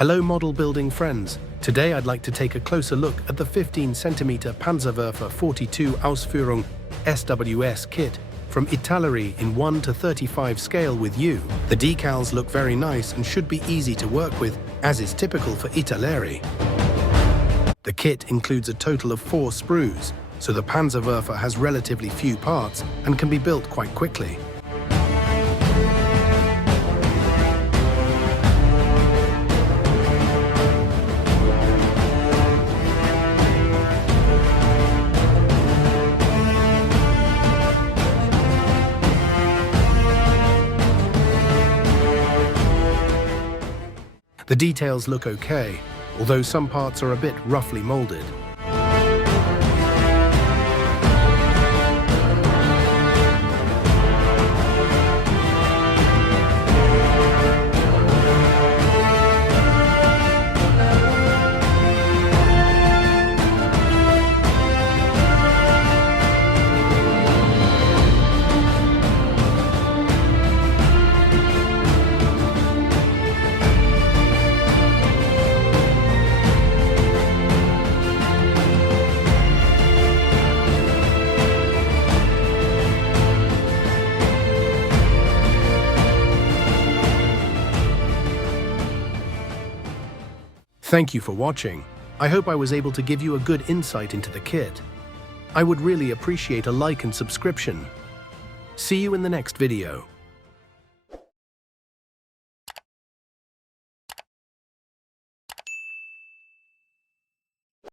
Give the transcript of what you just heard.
Hello model building friends. Today I'd like to take a closer look at the 15cm Panzerwerfer 42 Ausf.sWS kit from Italeri in 1:35 scale with you. The decals look very nice and should be easy to work with, as is typical for Italeri. The kit includes a total of 4 sprues, so the Panzerwerfer has relatively few parts and can be built quite quickly. The details look okay, although some parts are a bit roughly molded. Thank you for watching. I hope I was able to give you a good insight into the kit. I would really appreciate a like and subscription. See you in the next video.